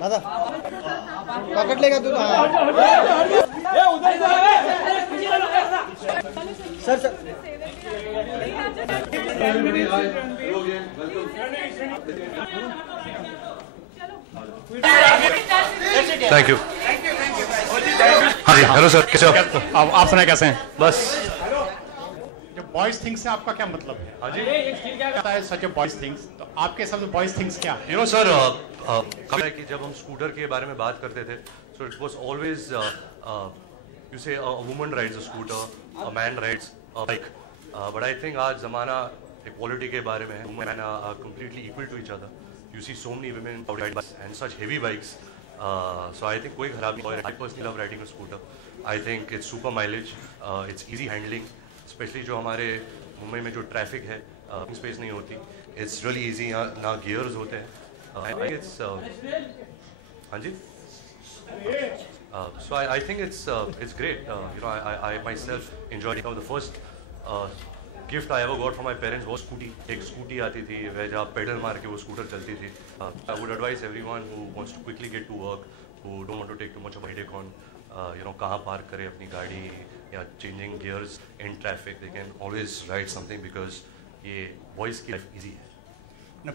दादा पकड़ लेगा तू। Sir sir thank you. हाँ जी, हेलो सर, कैसे हो? आप सुनाए कैसे हैं? बस जो बॉयज थिंग्स से आपका क्या मतलब है? हाँ जी, क्या है सच बॉयज थिंग्स? तो आपके हिसाब से बॉयज थिंग्स क्या है? यू नो सर, कि जब हम स्कूटर के बारे में बात करते थे, so it was always you say a woman rides a scooter, a man rides a bike, but I think आज जमाना इक्वालिटी के बारे में है। Women and are completely equal to each other. You see so many women ride bikes and such heavy bikes, so I think कोई खराब नहीं। I personally love riding a scooter. I think it's super mileage, it's easy handling, especially जो हमारे मुंबई में जो traffic है, space नहीं होती, it's really easy। ना गियर्स होते हैं। I think it's हाँ जी, so I think it's great। you know, I myself enjoyed it। The first gift I ever got from my parents वो स्कूटी। एक स्कूटी आती थी वह जहाँ पेडल मार के वो स्कूटर चलती थी। I would advise everyone who wants to quickly get to work, who don't want to take too much of headache on you know कहाँ पार्क करें अपनी गाड़ी या changing gears in traffic, they can always ride something because ये boys की life easy है।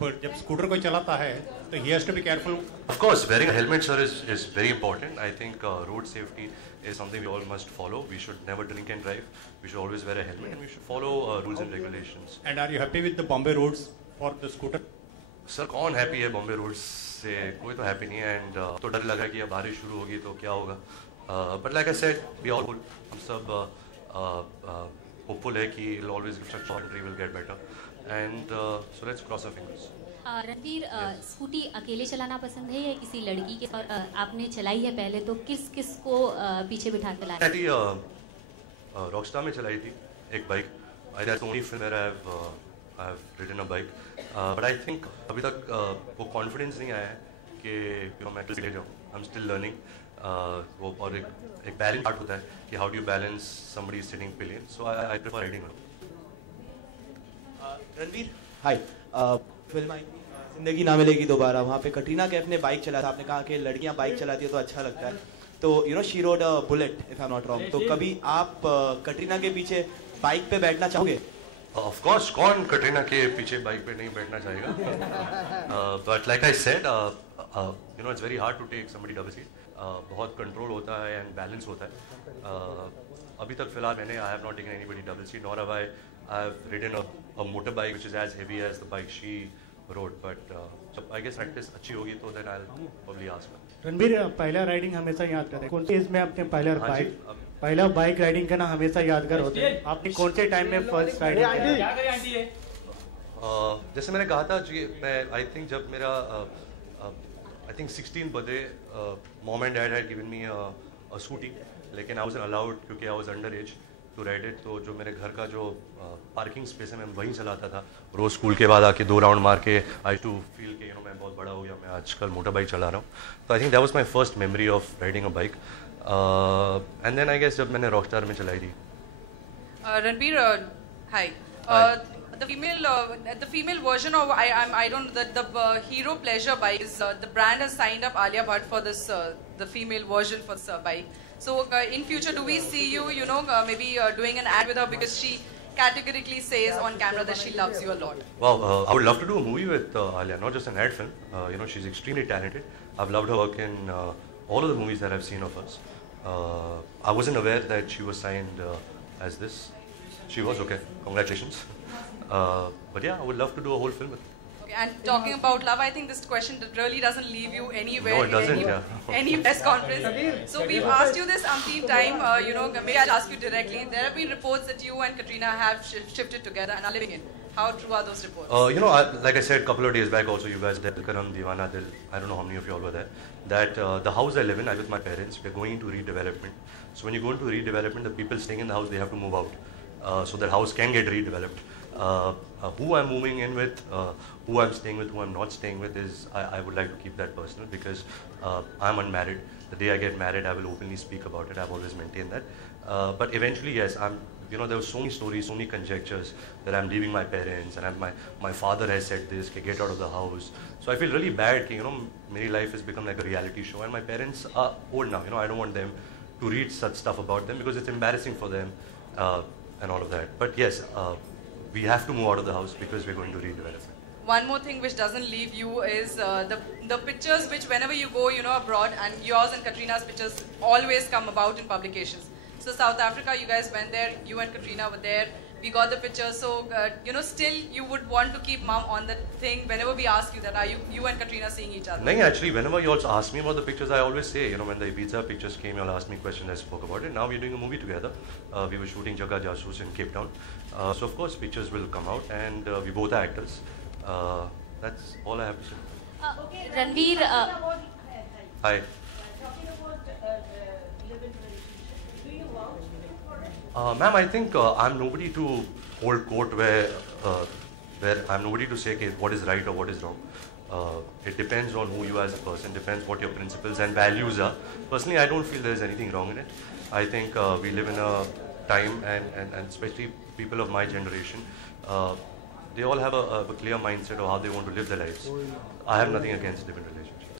But जब scooter कोई चलाता है तो he has to be careful. Of course, wearing a helmet, sir, is very important. I think road safety is something we all must follow. We should never drink and drive. We should always wear a helmet, and we should follow rules and regulations. And are you happy with the Bombay roads for the scooter? Sir, कौन happy है Bombay roads से? कोई तो happy नहीं है। and तो डर लगा कि अब बारिश शुरू होगी तो क्या होगा। But like I said, we all हम सब hopeful है कि it'll always give such country will get better, and so let's cross our fingers. Ranveer, scooty अकेले चलाना पसंद है या किसी लड़की के? और आपने चलाई है पहले, तो किस किस को पीछे बिठा के लाया? मैंने रॉकस्टार में चलाई थी एक bike. I that's only film where I have ridden a bike, but I think अभी तक वो कॉन्फिडेंस नहीं आया है कि मैं ले जाऊँ। I am still learning. वो और एक बैलेंस पार्ट होता है कि how do you balance somebody sitting pillion, so I prefer riding. Ranveer hi, film आई जिंदगी ना मिलेगी दोबारा, वहाँ पे कटरीना कैफ ने बाइक चलाया था। आपने कहा कि लड़कियाँ बाइक चलाती है तो अच्छा लगता है, तो you know she road a bullet if I am not wrong. तो कभी आप कटरीना के पीछे बाइक पे बैठना चाहोगे? ऑफ कोर्स, कौन कटरीना के पीछे बाइक पे नहीं बैठना चाहेगा। But like I said, you know it's very hard to take somebody double seat. बहुत कंट्रोल होता है एंड बैलेंस होता है। अभी तक फिलहाल मैंने I have not taken anybody double seat, nor have I have ridden a motorbike which is as heavy as the bike she rode, but जब I guess practice अच्छी होगी तो then I'll probably ask her। Ranveer, पहला riding हमेशा याद करते हैं। कौन से एज में आपने पहला बाइक राइडिंग करना हमेशा यादगार होता है? आपने कौन से टाइम में फर्स्ट राइडिंग? जैसे मैंने कहा था कि मैं आई थिंक जब मेरा I think 16 birthday, mom and dad had given me a scooty, लेकिन आई वाजंट अलाउड क्योंकि I was under age to ride it. तो जो मेरे घर का जो पार्किंग स्पेस है मैं वहीं चलाता था। रोज़ स्कूल के बाद आके 2 राउंड मार के आई टू फील कि यू नो मैं बहुत बड़ा हो गया, मैं आजकल मोटर बाइक चला रहा हूँ। तो I think that was my first memory of riding a bike. And then I guess जब मैंने रॉकस्टार में चलाई थी। रणबीर, हाय। The female version of I don't the Hero Pleasure bike is the brand has signed up Alia Bhatt for this the female version for this bike. So in future, do we see you know maybe doing an ad with her, because she categorically says on camera that she loves you a lot? Wow, I would love to do a movie with Alia, not just an ad film. You know, she's extremely talented. I've loved her work in all of the movies that I've seen of hers. I wasn't aware that she was signed as this. She was okay. Congratulations. But yeah, I would love to do a whole film with her. Okay, and talking about love, I think this question really doesn't leave you anywhere. No, it doesn't, in yeah. any press conference. So we've asked you this umpteen time. You know, maybe I'll ask you directly. There have been reports that you and Katrina have shifted together and are living in. How true are those reports? You know, like I said a couple of days back also, you guys, Dil Karam, Deewana Dil, I don't know how many of you all were there, that the house I live in, I'm with my parents, we're going into redevelopment. So when you go into redevelopment, the people staying in the house, they have to move out. So that house can get redeveloped. Who I'm moving in with, who I'm staying with, who I'm not staying with is, I would like to keep that personal because I'm unmarried. The day I get married, I will openly speak about it. I've always maintained that. But eventually, yes, you know, there were so many stories, so many conjectures that I'm leaving my parents and my father has said this, get out of the house. So I feel really bad, you know, my life has become like a reality show and my parents are old now, you know, I don't want them to read such stuff about them because it's embarrassing for them and all of that. But yes, we have to move out of the house because we're going to redevelop it. One more thing which doesn't leave you is the pictures which whenever you go, you know, abroad, and yours and Katrina's pictures always come about in publications. So South Africa, you guys went there, you and Katrina were there, we got the pictures. So, you know, still you would want to keep mom on the thing whenever we ask you that, are you and Katrina seeing each other? No, actually, whenever you also ask me about the pictures, I always say, you know, when the Ibiza pictures came, you all asked me questions, I spoke about it. Now we're doing a movie together. We were shooting Jaga Jasoos in Cape Town. So of course, pictures will come out and we both are actors. That's all I have to say. Ranveer, Hi. Ma'am, I think I'm nobody to hold court where I'm nobody to say okay, what is right or what is wrong. It depends on who you as a person, depends what your principles and values are. Personally, I don't feel there's anything wrong in it. I think we live in a time and especially people of my generation, they all have a clear mindset of how they want to live their lives. I have nothing against different religions.